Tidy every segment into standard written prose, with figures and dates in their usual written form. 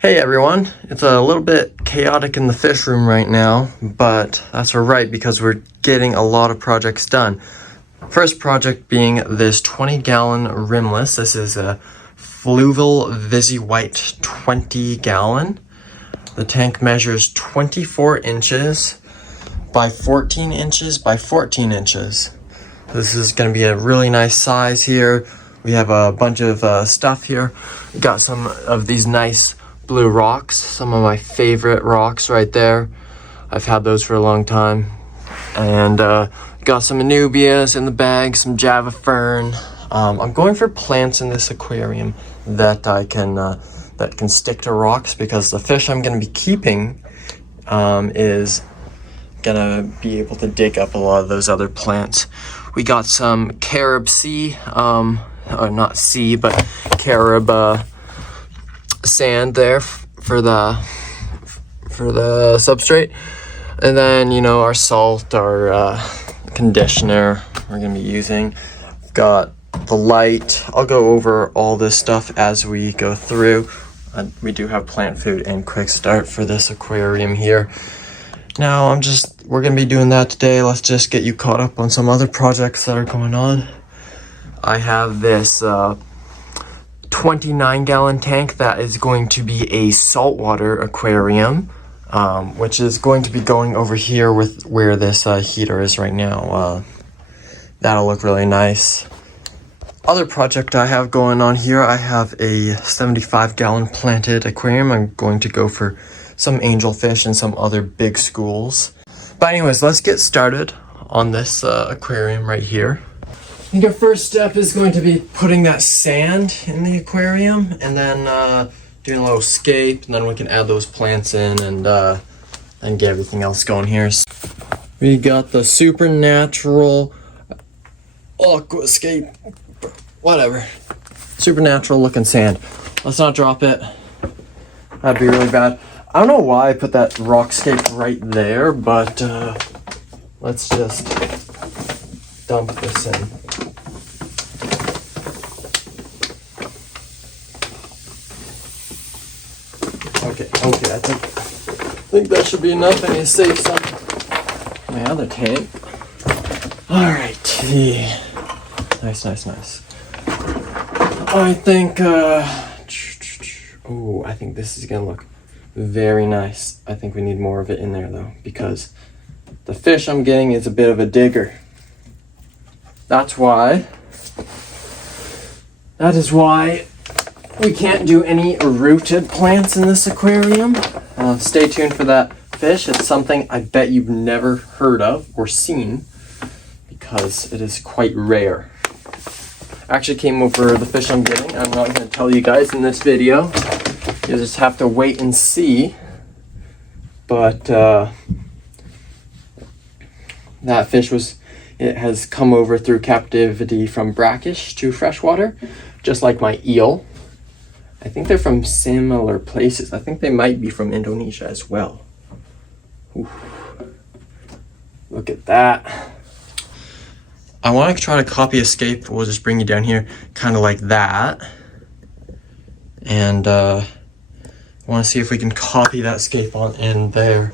Hey everyone, it's a little bit chaotic in the fish room right now, but that's alright because we're getting a lot of projects done. First project being this 20-gallon rimless. This is a Fluval Visi White 20-gallon. The tank measures 24 inches by 14 inches by 14 inches. This is going to be a really nice size here. We have a bunch of stuff here. We got some of these nice blue rocks, some of my favorite rocks right there. I've had those for a long time. And got some anubias in the bag, some java fern. I'm going for plants in this aquarium that I can that can stick to rocks, because the fish I'm going to be keeping is gonna be able to dig up a lot of those other plants. We got some carob sea, or not sea, but carob sand there for the substrate, and then our salt, our conditioner we're gonna be using. Got the light. I'll go over all this stuff as we go through. We do have plant food and quick start for this aquarium here. Now we're gonna be doing that today. Let's just get you caught up on some other projects that are going on. I have this 29-gallon tank that is going to be a saltwater aquarium, which is going to be going over here with where this heater is right now. That'll look really nice. Other project I have going on here, I have a 75-gallon planted aquarium. I'm going to go for some angelfish and some other big schools. But anyways, let's get started on this aquarium right here. I think our first step is going to be putting that sand in the aquarium, and then doing a little scape, and then we can add those plants in and get everything else going here. We got the supernatural aquascape, whatever, supernatural looking sand. Let's not drop it. That'd be really bad. I don't know why I put that rockscape right there, but let's just dump this in. Okay, I think that should be enough. I need to save some my other tank. Alright, yeah. Nice. I think I think this is gonna look very nice. I think we need more of it in there though, because the fish I'm getting is a bit of a digger. That is why we can't do any rooted plants in this aquarium. Stay tuned for that fish. It's something I bet you've never heard of or seen, because it is quite rare. I actually came over the fish I'm getting. I'm not going to tell you guys in this video. You just have to wait and see. But that fish has come over through captivity from brackish to freshwater, just like my eel. I think they're from similar places. I think they might be from Indonesia as well. Oof. Look at that. I want to try to copy escape. We'll just bring you down here, kind of like that. And I want to see if we can copy that escape on in there.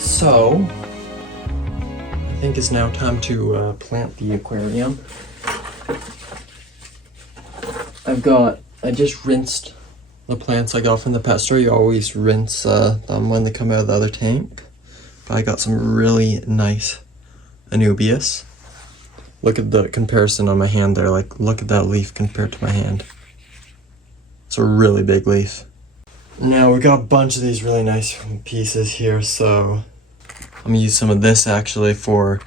So, I think it's now time to plant the aquarium. I just rinsed the plants I got from the pet store. You always rinse them when they come out of the other tank. But I got some really nice anubias. Look at the comparison on my hand there. Like, look at that leaf compared to my hand. It's a really big leaf. Now we got a bunch of these really nice pieces here, so I'm gonna use some of this actually for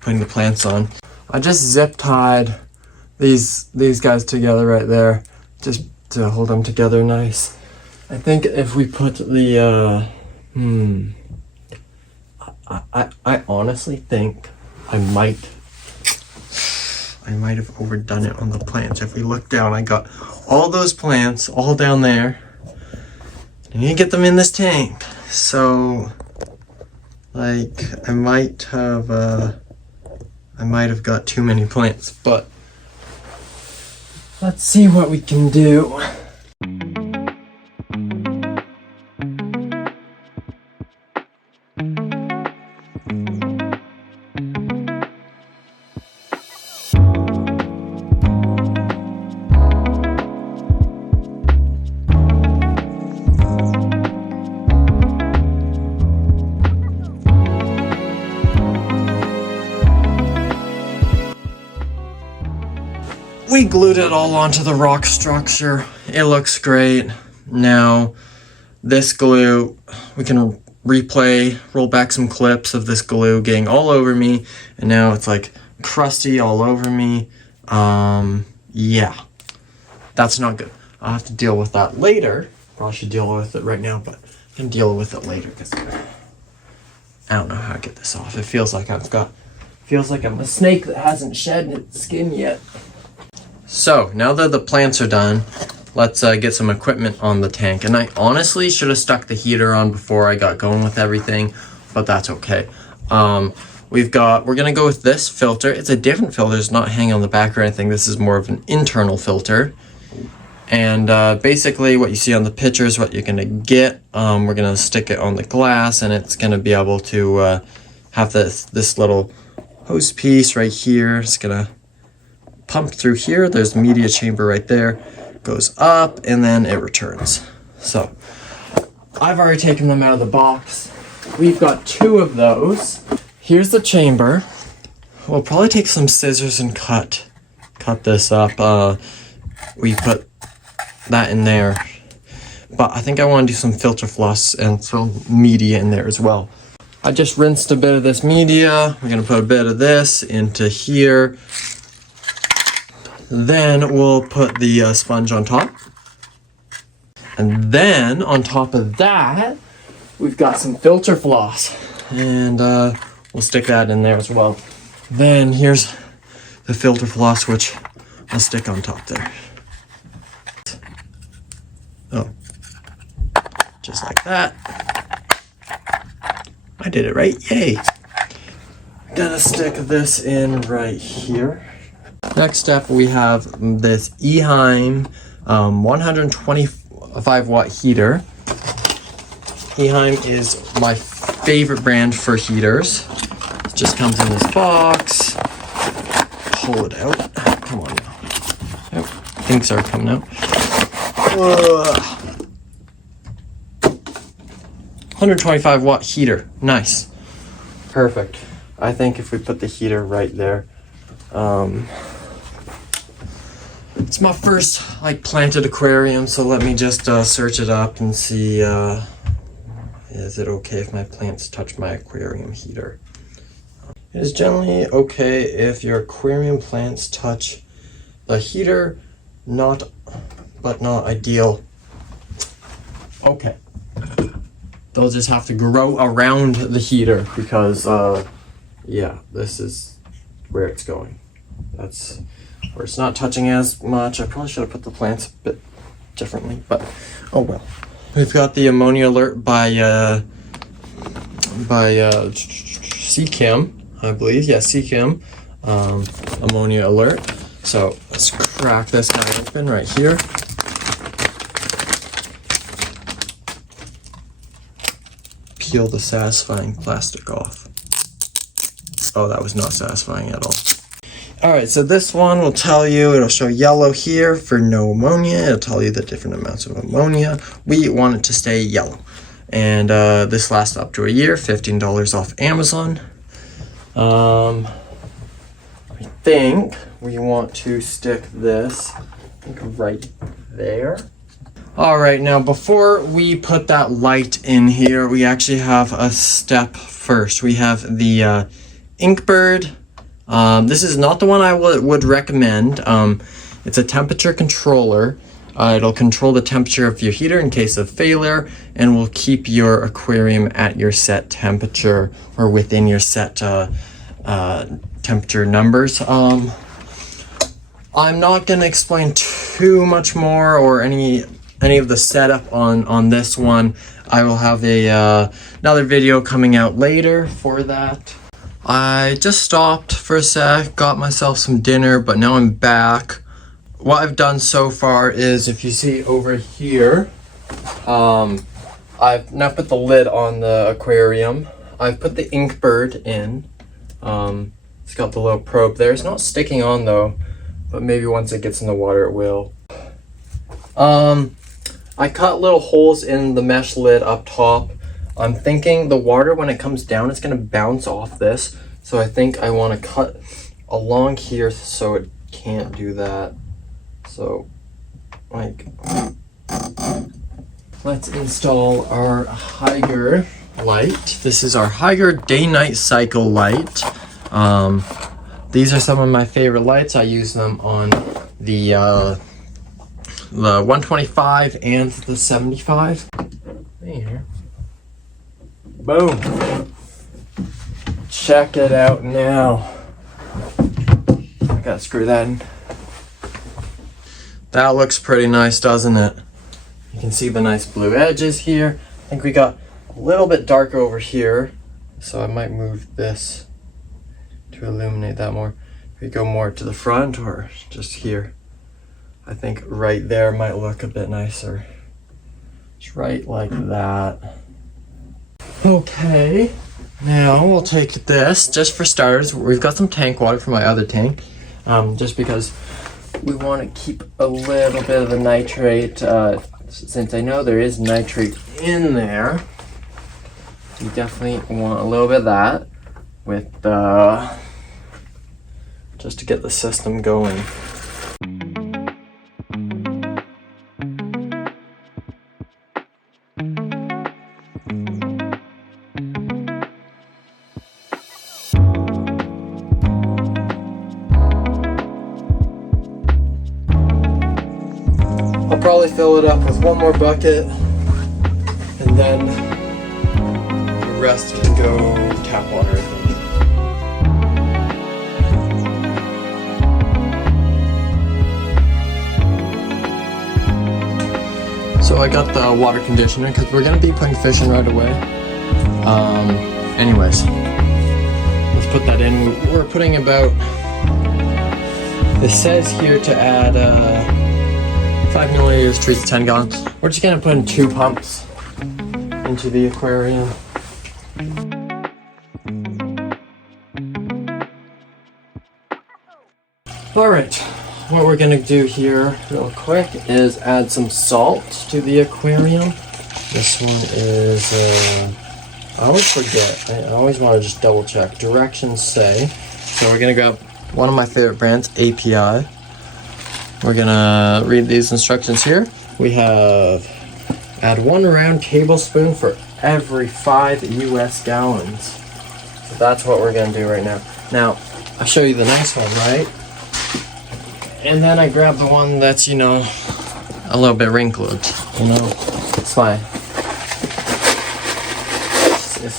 putting the plants on. I just zip tied these guys together right there, just to hold them together nice. I think if we put the I honestly think I might have overdone it on the plants. If we look down, I got all those plants all down there. I need to get them in this tank. So like I might have got too many plants, but let's see what we can do. We glued it all onto the rock structure. It looks great. Now, this glue, we can roll back some clips of this glue getting all over me, and now it's like crusty all over me. Yeah, that's not good. I'll have to deal with that later. Probably should deal with it right now, but I can deal with it later because I don't know how to get this off. It feels like I'm a snake that hasn't shed its skin yet. So now that the plants are done, let's get some equipment on the tank. And I honestly should have stuck the heater on before I got going with everything, but that's okay. We're gonna go with this filter. It's a different filter. It's not hanging on the back or anything. This is more of an internal filter. And basically what you see on the picture is what you're gonna get. We're gonna stick it on the glass, and it's gonna be able to have this little hose piece right here. It's gonna pump through here. There's media chamber right there, goes up, and then it returns. So I've already taken them out of the box. We've got 2 of those. Here's the chamber. We'll probably take some scissors and cut this up. We put that in there, but I think I want to do some filter floss and some media in there as well. I just rinsed a bit of this media. We're gonna put a bit of this into here. Then we'll put the sponge on top. And then on top of that, we've got some filter floss. And we'll stick that in there as well. Then here's the filter floss, which I'll stick on top there. Oh, just like that. I did it right, yay. Gonna stick this in right here. Next step, we have this Eheim 125 watt heater. Eheim is my favorite brand for heaters. It just comes in this box. Pull it out. Come on now. Oh, things are coming out. 125 watt heater. Nice. Perfect. I think if we put the heater right there, it's my first planted aquarium, so let me just search it up and see, is it okay if my plants touch my aquarium heater? It is generally okay if your aquarium plants touch the heater, but not ideal. Okay. They'll just have to grow around the heater because, yeah, this is where it's going. That's where it's not touching as much. I probably should have put the plants a bit differently, but oh well. We've got the ammonia alert by Seachem, I believe. Yeah, Seachem ammonia alert. So let's crack this guy open right here. Peel the satisfying plastic off. Oh, that was not satisfying at all. Alright, so this one will tell you, it'll show yellow here for no ammonia. It'll tell you the different amounts of ammonia. We want it to stay yellow. And this lasts up to a year, $15 off Amazon. I think we want to stick this right there. Alright, now before we put that light in here, we actually have a step first. We have the Inkbird This is not the one I would recommend. It's a temperature controller. It'll control the temperature of your heater in case of failure, and will keep your aquarium at your set temperature or within your set temperature numbers. I'm not going to explain too much more or any of the setup on this one. I will have another video coming out later for that. I just stopped for a sec, got myself some dinner, but now I'm back. What I've done so far is, if you see over here, I've now put the lid on the aquarium. I've put the ink bird in. It's got the little probe there. It's not sticking on though, but maybe once it gets in the water it will. I cut little holes in the mesh lid up top. I'm thinking the water, when it comes down, it's going to bounce off this. So I think I want to cut along here so it can't do that. So, like, let's install our Hygger light. This is our Hygger day-night cycle light. These are some of my favorite lights. I use them on the 125 and the 75. There. Boom. Check it out now. I gotta screw that in. That looks pretty nice, doesn't it? You can see the nice blue edges here. I think we got a little bit darker over here, so I might move this to illuminate that more. If we go more to the front or just here, I think right there might look a bit nicer. Just right like that. Okay, now we'll take this. Just for starters, we've got some tank water from my other tank, just because we want to keep a little bit of the nitrate, since I know there is nitrate in there. You definitely want a little bit of that with just to get the system going. I'll probably fill it up with one more bucket, and then the rest can go tap water, I think. So I got the water conditioner because we're going to be putting fish in right away. Anyways, let's put that in. We're putting about, it says here to add 5 milliliters to each 10 gallons. We're just going to put in 2 pumps into the aquarium. Alright, what we're going to do here real quick is add some salt to the aquarium. This one is, I always forget, I always want to just double check. Directions say, so we're going to grab one of my favorite brands, API. We're going to read these instructions here. We have, add 1 round tablespoon for every 5 US gallons. So that's what we're going to do right now. Now, I'll show you the nice one, right? And then I grab the one that's, you know, a little bit wrinkled, you know, it's fine. It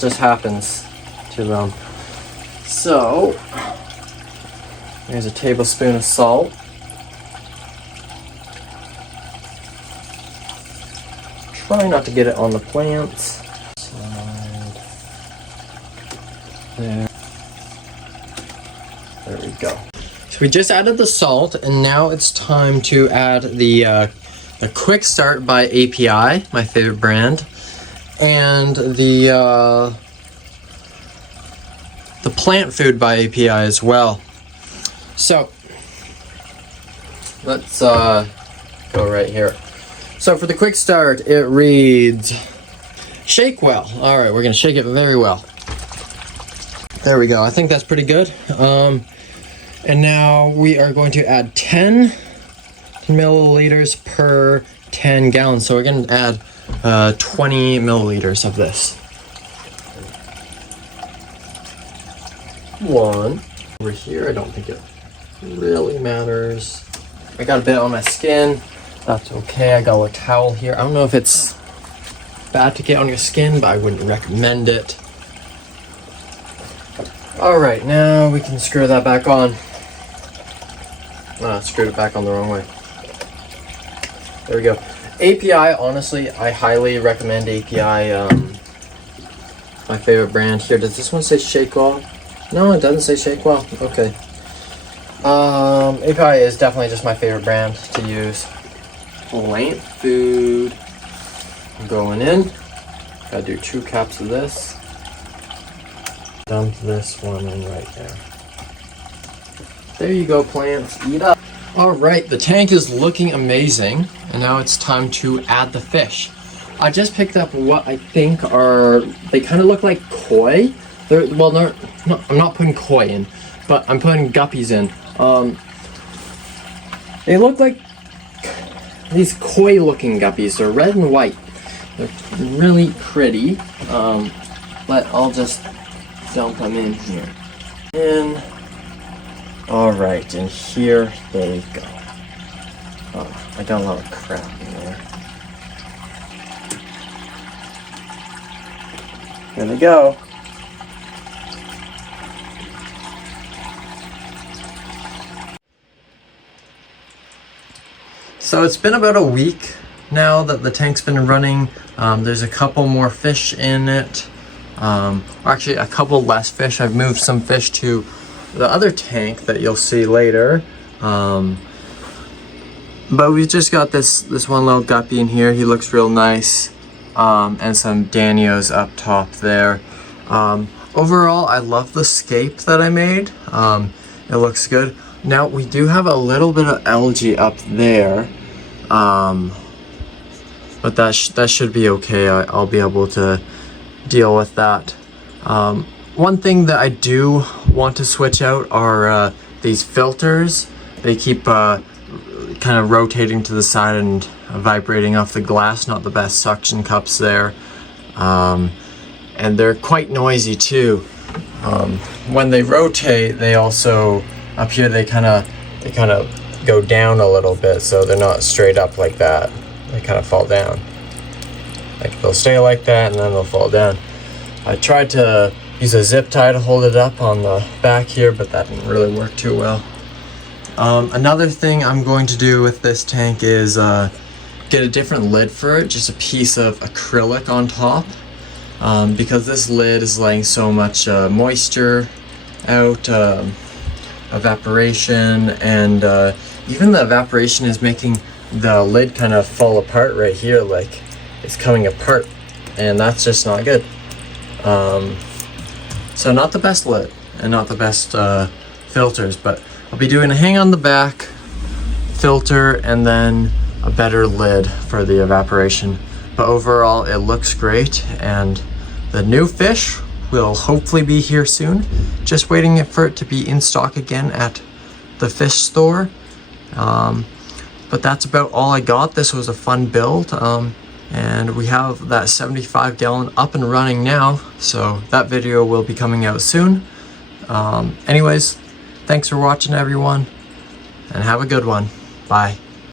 just happens to them. So, here's a tablespoon of salt. Try not to get it on the plants. Slide. There we go. So we just added the salt, and now it's time to add the Quick Start by API, my favorite brand, and the plant food by API as well. So let's go right here. So for the Quick Start, it reads, shake well. All right, we're gonna shake it very well. There we go. I think that's pretty good. And now we are going to add 10 milliliters per 10 gallons. So we're going to add 20 milliliters of this. 1, Over here, I don't think it really matters. I got a bit on my skin. That's okay. I got a little towel here. I don't know if it's bad to get on your skin, but I wouldn't recommend it. Alright, now we can screw that back on. I screwed it back on the wrong way. There we go. API, honestly, I highly recommend API. My favorite brand here. Does this one say Shake Well? No, it doesn't say Shake Well. Okay. API is definitely just my favorite brand to use. Plant food going in. Gotta do 2 caps of this. Dump this one in right there. There you go, plants. Eat up. Alright, the tank is looking amazing, and now it's time to add the fish. I just picked up what I think are, they kind of look like koi. Well, no, I'm not putting koi in, but I'm putting guppies in. They look like these koi looking guppies. They're red and white. They're really pretty, but I'll just dump them in here. Alright, and here they go. Oh, I got a lot of crap in there. Here they go. So it's been about a week now that the tank's been running. There's a couple more fish in it. Actually, a couple less fish. I've moved some fish to the other tank that you'll see later. But we've just got this one little guppy in here. He looks real nice. And some Danios up top there. Overall, I love the scape that I made. It looks good. Now, we do have a little bit of algae up there. But that should be okay. I'll be able to deal with that. One thing that I do want to switch out are these filters. They keep kind of rotating to the side and vibrating off the glass. Not the best suction cups there. And they're quite noisy too. When they rotate, they also, up here they kind of go down a little bit, so they're not straight up like that. They kind of fall down. Like they'll stay like that and then they'll fall down. I tried to use a zip tie to hold it up on the back here, but that didn't really work too well. Another thing I'm going to do with this tank is get a different lid for it, just a piece of acrylic on top, because this lid is letting so much moisture out, evaporation, and even the evaporation is making the lid kind of fall apart right here, like it's coming apart, and that's just not good. So not the best lid and not the best filters, but I'll be doing a hang on the back filter and then a better lid for the evaporation. But overall it looks great, and the new fish will hopefully be here soon. Just waiting for it to be in stock again at the fish store. But that's about all I got. This was a fun build. And we have that 75 gallon up and running now, so that video will be coming out soon. Anyways, thanks for watching everyone, and have a good one. Bye.